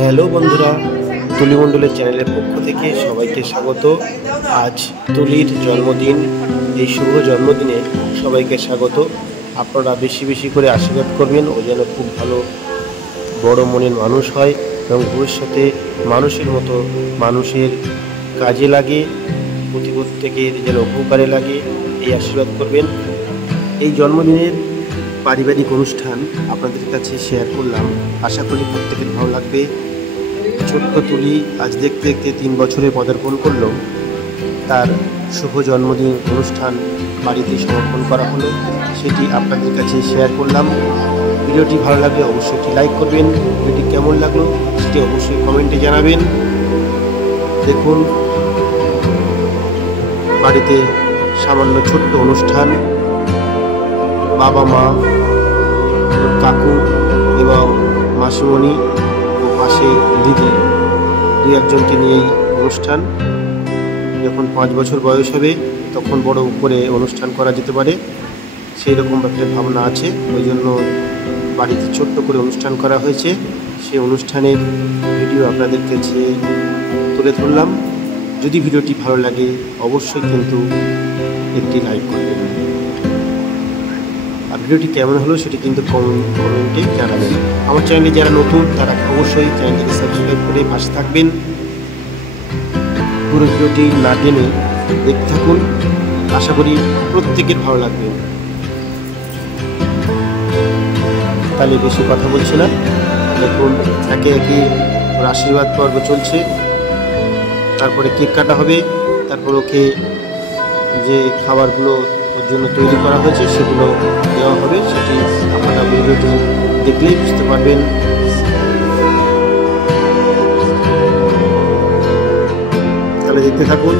Hello বন্ধুরা, তুলি মণ্ডলের চ্যানেলের পক্ষ থেকে সবাইকে স্বাগত। আজ তুলির জন্মদিন। এই শুভ জন্মদিনে সবাইকে স্বাগত। আপনারা বেশি বেশি করে আশীর্বাদ করবেন, ও যেন খুব ভালো বড় মনের মানুষ হয় এবং ভবিষ্যতে মানুষের মতো মানুষের কাজে লাগে, প্রত্যেকের যেন উপকারে লাগে, এই আশীর্বাদ করবেন। এই জন্মদিনের পারিবারিক অনুষ্ঠান আপনাদের কাছে শেয়ার করলাম, আশা করি প্রত্যেকের ভালো লাগবে। ছোট্ট তুলি আজ দেখতে দেখতে 3 বছরে পদার্পণ করল। তার শুভ জন্মদিন অনুষ্ঠান বাড়িতে সমর্পণ করা হলো, সেটি আপনাদের কাছে শেয়ার করলাম। ভিডিওটি ভালো লাগলে অবশ্যই একটি লাইক করবেন। ভিডিওটি কেমন লাগলো সেটি অবশ্যই কমেন্টে জানাবেন। দেখুন, বাড়িতে সামান্য ছোট্ট অনুষ্ঠান, বাবা মা, কাকু এবং মাসিমণি ও পাশে দিদি, 2-1জনকে নিয়েই অনুষ্ঠান। যখন 5 বছর বয়স হবে তখন বড় করে অনুষ্ঠান করা যেতে পারে, সেই রকম একটা ভাবনা আছে। ওই জন্য বাড়িতে ছোট্ট করে অনুষ্ঠান করা হয়েছে। সেই অনুষ্ঠানের ভিডিও আপনাদের কাছে তুলে ধরলাম। যদি ভিডিওটি ভালো লাগে অবশ্যই কিন্তু একটি লাইক করবেন, আর ভিডিওটি কেমন হলো সেটি কিন্তু কমেন্টে জানাবেন। আমার চ্যানেলে যারা নতুন তারা অবশ্যই চ্যানেলটিকে সাবস্ক্রাইব করে পাশে থাকবেন। পুরো ভিডিওটি না টেনে দেখতে থাকুন, আশা করি প্রত্যেকের ভালো লাগবে। তাহলে বেশি কথা বলছি না, দেখুন একে একে ওর আশীর্বাদ পর্ব চলছে। তারপরে কেক কাটা হবে, তারপর ওকে যে খাবারগুলো ওর জন্য তৈরি করা হয়েছে সেগুলো দেওয়া হবে। সেটি আপনারা ভিডিওটি দেখলেই বুঝতে পারবেন। তাহলে দেখতে থাকুন।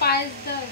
পায়েস দাও।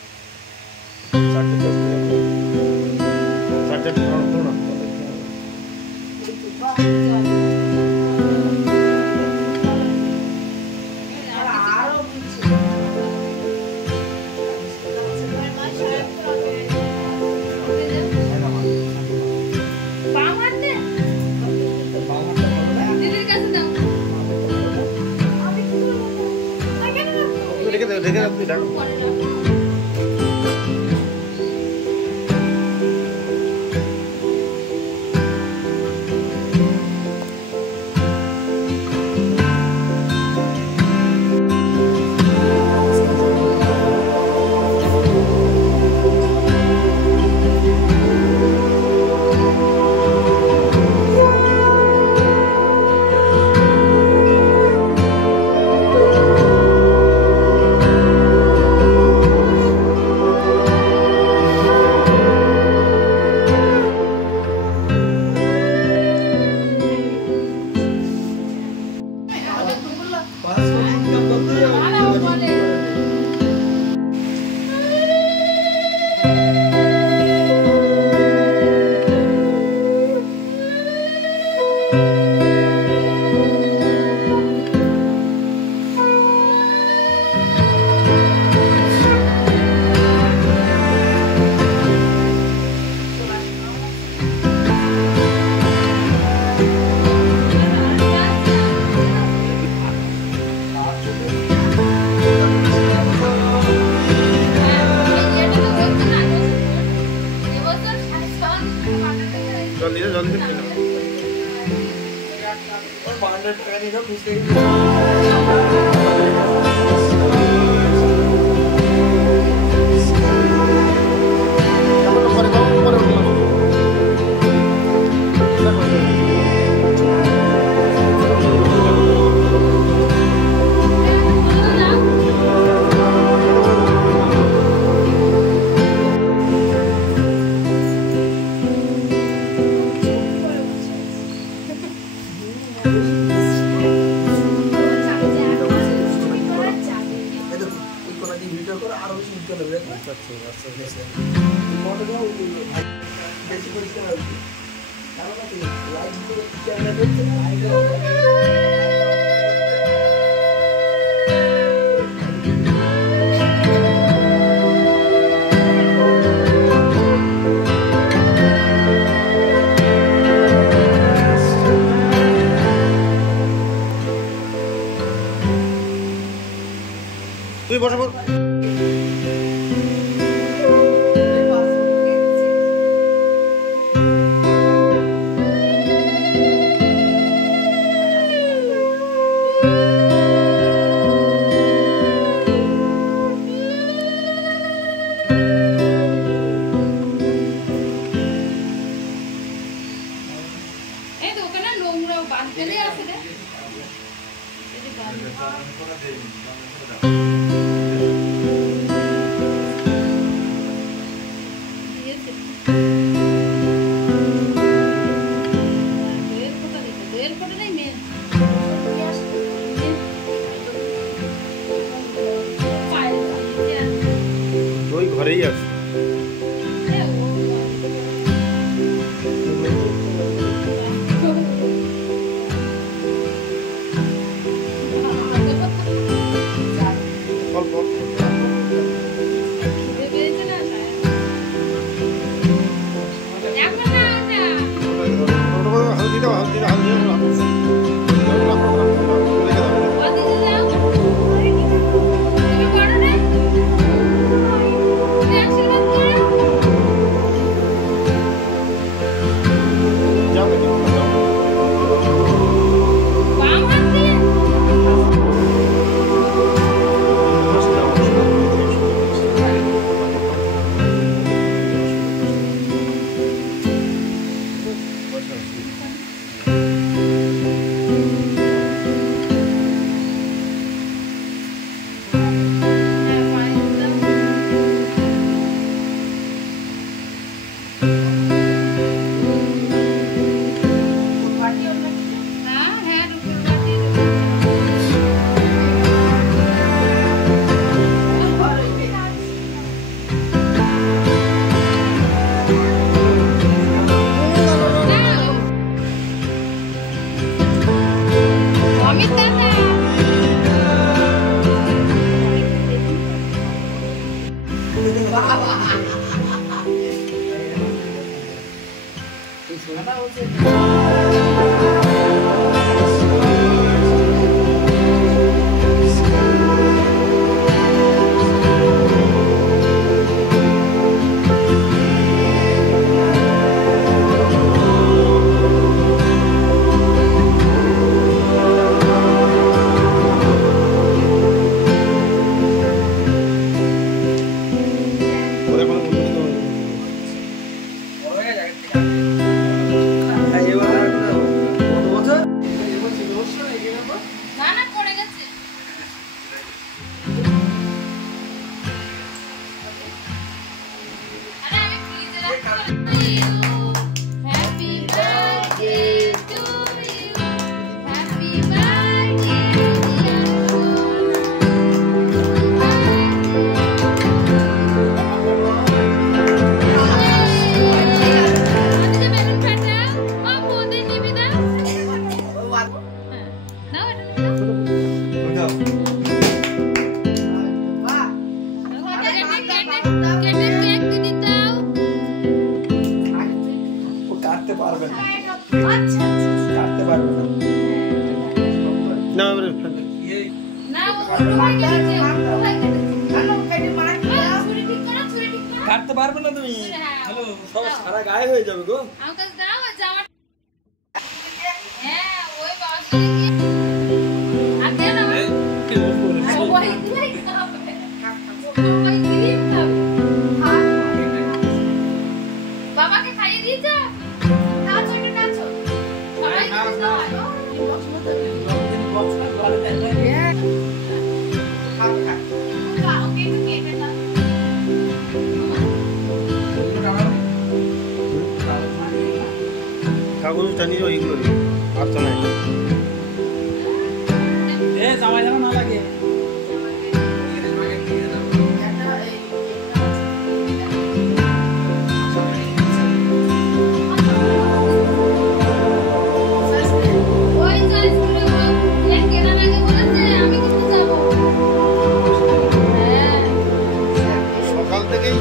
জল দিয়ে জল দিয়ে খেয়ে নাও। পরে দাও, পরে দাও। তুই বসে পড়। এই তো ওখানে নোংরা বাঁধতে আছে রে। ওই ঘরেই আছে। অল্প অল্প। হালদি দাও, হালদি দাও, হালদি দাও। কাটতে পারবে না তুমি। হ্যালো, সব সারা গায়ে হয়ে যাবে গো। আমাকে দাও, যা বাবাকে খাইয়ে দিয়েছে নাচো একটু নাচো সবাই কাগজ টানিয়ে ওইগুলো আর তো নাই জামাই যেন না লাগে সকাল থেকেই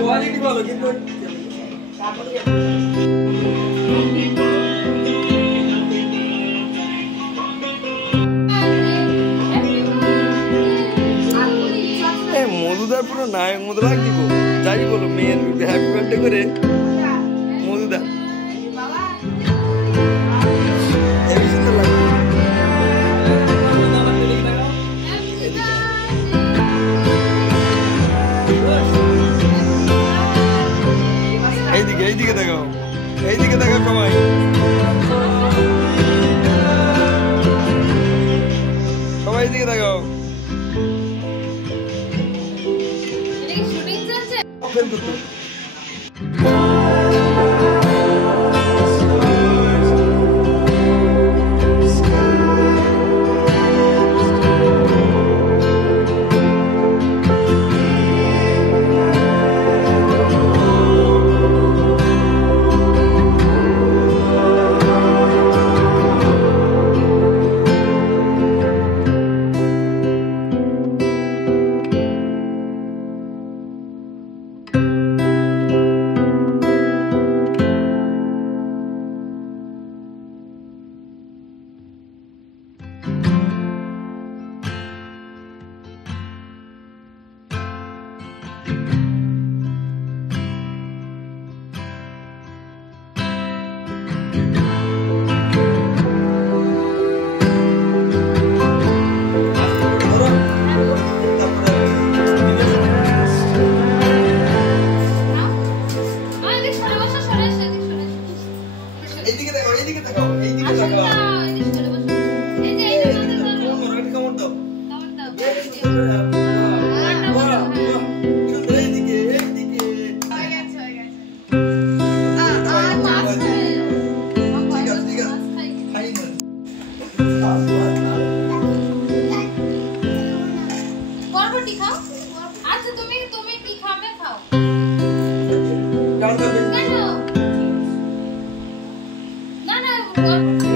কোয়ালিটি ভালো কিন্তু মধুদার পুরো নায়ক মতো লাগি গো যাই বলো মেয়ের হ্যাপি বার্থডে করে মধুদা হেবি সুন্দর লাগছে এইদিকে দেখাও সবাই এইদিকে দেখাও শুটিং চলছে Don't go. No, no.